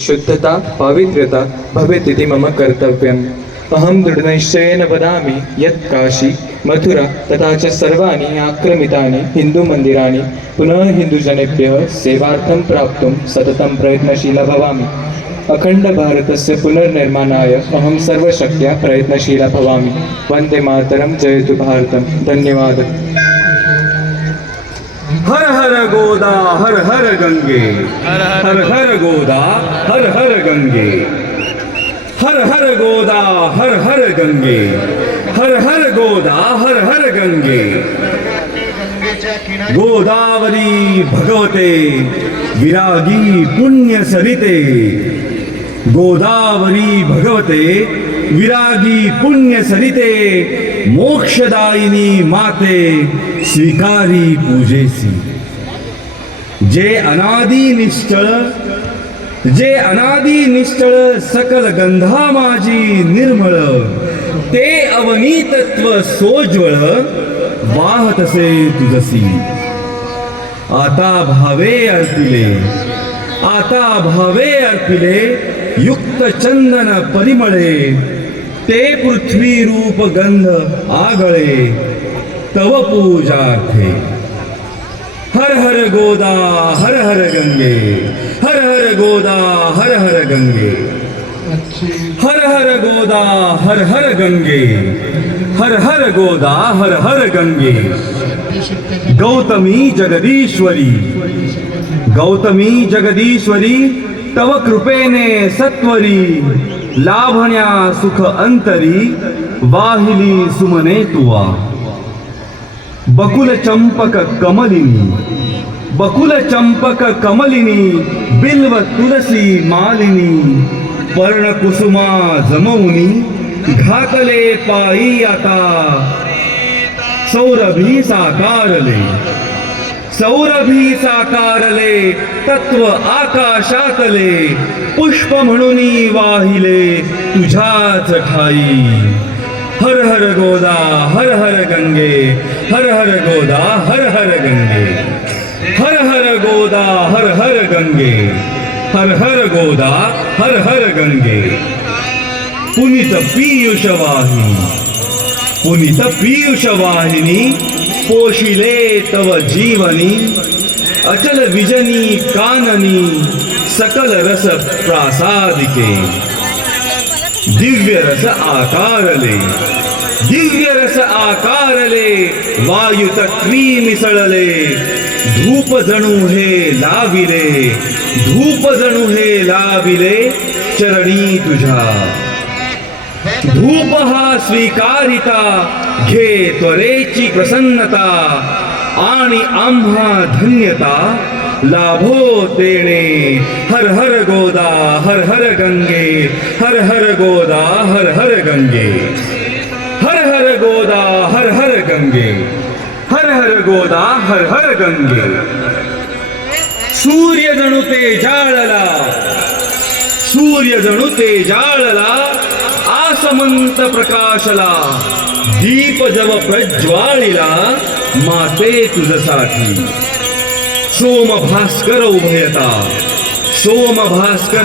शुद्धता पावित्र्यता भवेदिति मम कर्तव्यम्। अहं दृढनिश्चयेन वदामि यत् काशी मथुरा तथा च सर्वाणि आक्रमितानि हिन्दुमन्दिराणि पुनः हिन्दुजनेभ्यः सेवार्थं प्राप्तुं सततं प्रयत्नशीला भवामि। अखण्डभारतस्य पुनर्निर्माणाय अहं सर्वशक्त्या प्रयत्नशीला भवामि। वन्दे मातरं, जयतु भारतम्। धन्यवादः। हर हर गोदा हर हर गंगे, हर हर गोदा हर हर गंगे, हर हर गोदा हर हर गंगे, हर हर गोदा हर हर गंगे। गोदावरी भगवते विरागी पुण्य सरिते, गोदावरी भगवते विरागी पुण्य सरिते, मोक्षदायिनी माते स्वीकारी पूजेसी। जे अनादी निश्चळ सकल गंधा माझी निर्मळ, ते अवनीतत्व सोज्वळ वाहतसे तुझसी। आता भावे अर्पिले युक्त चंदन परिमळे, ते पृथ्वी रूप गंध आगळे तव पूजार्थे। हर हर गोदा हर हर गंगे, हर हर गोदा हर हर गंगे, हर हर गोदा हर हर गंगे, हर हर गोदा हर हर गंगे। गौतमी जगदीश्वरी तव कृपेने सत्वरी, लाभण्या सुख अंतरी वाहिली सुमने तुवा। बकुल चंपक कमलिनी बिल्व तुलसी मालिनी, पर्ण कुसुमा जमवुनी घातले पायी आता। सौरभी साकारले तत्व आकाशातले, पुष्प म्हणूनी वाहिले तुझ्याच ठाई। हर हर गोदा हर हर गंगे, हर हर गोदा हर हर गंगे, हर हर गोदा हर हर गंगे, हर हर गोदा हर हर गंगे। पुनीत पीयूष वाहिनी पोशिले तव जीवनी, अचल विजनी काननी सकल रस प्रासादिके। दिव्य रस आकारले वायु तत्वी मिसळले, धूप जणू हे लाविले चरणी तुझ्या। धूप हा स्वीकारिता घे त्वरेची प्रसन्नता, आणि आम्हा धन्यता लाभो तेणे। हर हर गोदा हर हर गंगे, हर हर गोदा हर हर गंगे, हर हर गोदा हर हर गंगे, हर हर गोदा हर हर गंगे। सूर्य जणू ते जाळला आसमंत प्रकाशला, दीप जव प्रज्वाळिला माते तुझसाठी। सोम भास्कर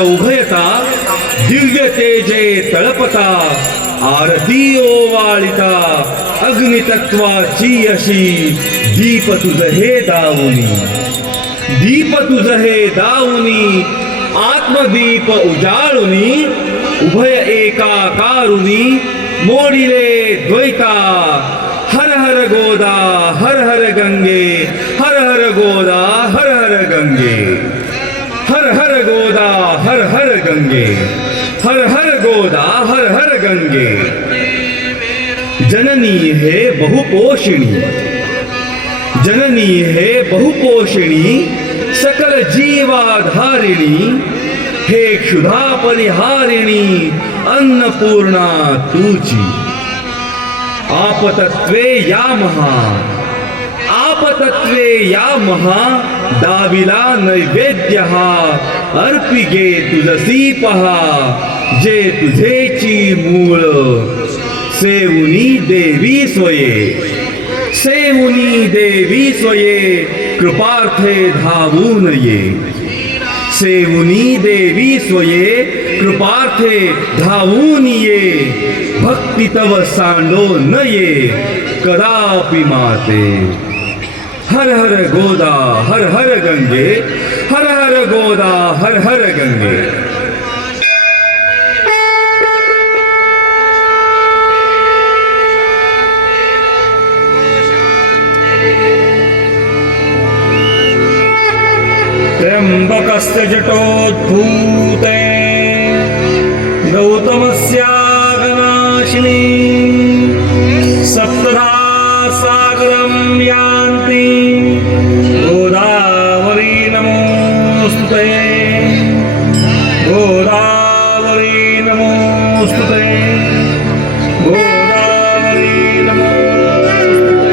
उभयता दिव्य तेजे तळपता, आरती ओवाळिता अग्नितत्वाची अशी। दीप तुझ हे दावुनी आत्मदीप उजाळुनी, उभय एकाकारुनी मोडिले द्वैता। हर हर गोदा हर हर गंगे, हर हर गोदा हर हर गंगे, हर हर गोदा हर हर गंगे, हर हर गोदा हर हर गंगे। जननी हे बहुपोषिणी सकल जीवाधारिणी, हे क्षुधा परिहारिणी अन्नपूर्णा तुची। आपतत्वे या महा दाविला नैवेद्य हा, अर्पिगे तुझसी पहा जे तुझेची मूळ। सेवुनी देवी स्वये कृपार्थे धावून ये। सेवुनी देवी स्वये कृपार्थे धावून ये भक्ती तव सांडो न ये कदापि माते हर हर गोदा हर हर गंगे हर हर गोदा हर हर गंगे त्र्यंबकस्य जटोद्भूते गौतमस्यागनाशिनी सप्तधा सागरं यान्ति गोदावरी नमोस्तुते गोदावरी नमोस्तुते गोदावरी नमोस्तुते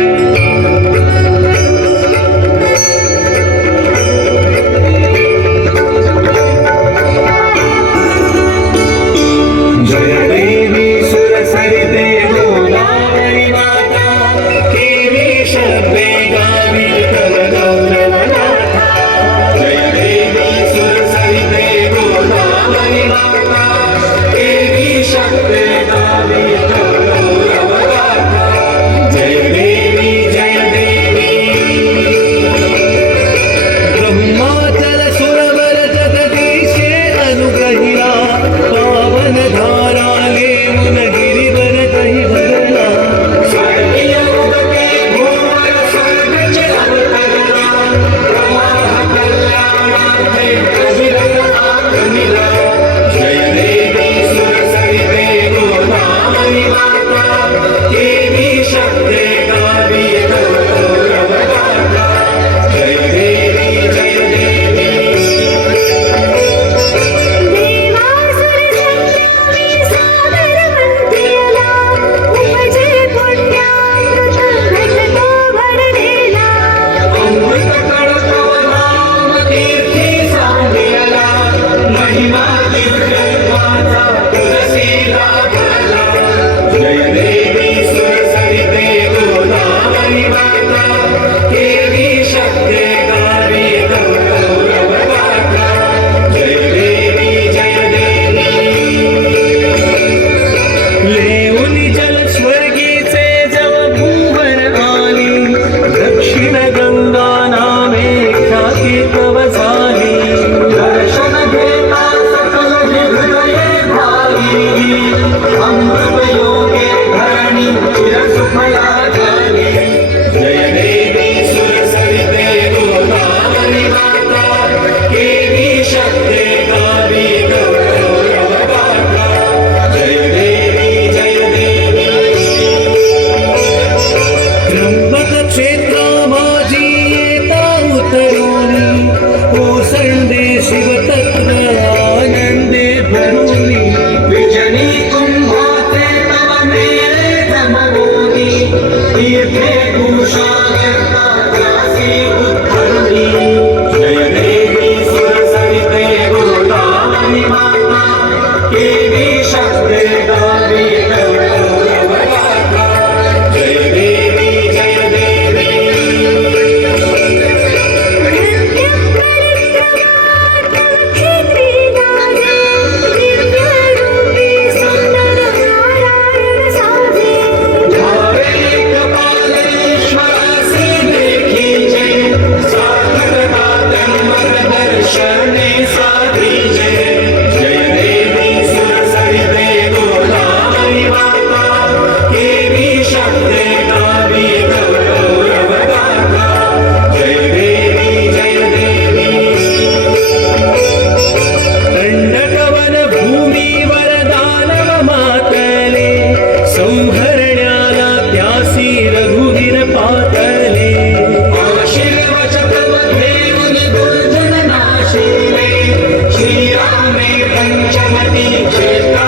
जय देवी सुरसरिते गोदावरी माता देवी शब्दे गावी तव गौरवगाथा जय देवी सुरसरिते गोदावरी माता देवी शब्दे गावी तव गौरवगाथा जय देवी ब्रह्माचल सुरवर जगदीशे अनुग्रहिला पावन धारा घेऊन गिरीवर दही भरला स्वर्गयोग के भूवर स्वर्गचे अवतरला प्रवाह कल्याणार्थे कविरत आगमिला जय देवी सुरसरिते गोदावरी माता देवी शब्दे गावी तव गौरवगाथा जय देवी अमृत कळतो नाम कीर्ती सांगितला महिमा दिव्यत्वाचा तुलसीला भरला जय देवी सुरसरिते गोदावरी माता देवी शब्दे गावी तव गौरवगाथा जय देवी लेऊनी जल स्वर्गीचे जव भूवर आली दक्षिण गंगा नामे ख्याती तव झाली दर्शन घेता सकल हृदये भावी अमृत योगे धरणी चिरसुखया झाली जय देवी सुरसरिते गोदावरी माता देवी शब्दे गावी तव गौरवगाथा जय देवी त्र्यंबक क्षेत्र माझी येता उतरुनी ओसंडे शिवतत्व आनंदे भरुनी विजनी कुंभाचे तव मेळे जमवूनी तीर्थे कुशाग्रता जासी उत्तरुनी जय देवी सुरसरिते गोदावरी माता देवी शब्दे गावी तव गौरवगाथा जय देवी दर्शने साधी जय जय देवी सुरसरिते गोदावरी माता देवी शब्दे गावी तव गौरवगाथा जय देवी दंडकवन भूमीवर दानव मातले संहरण्याला त्यासी रघुवीर पातले आशीर्वचन घेऊन दुर्जन नाशिले श्रीरामे पंचमती क्षेत्रा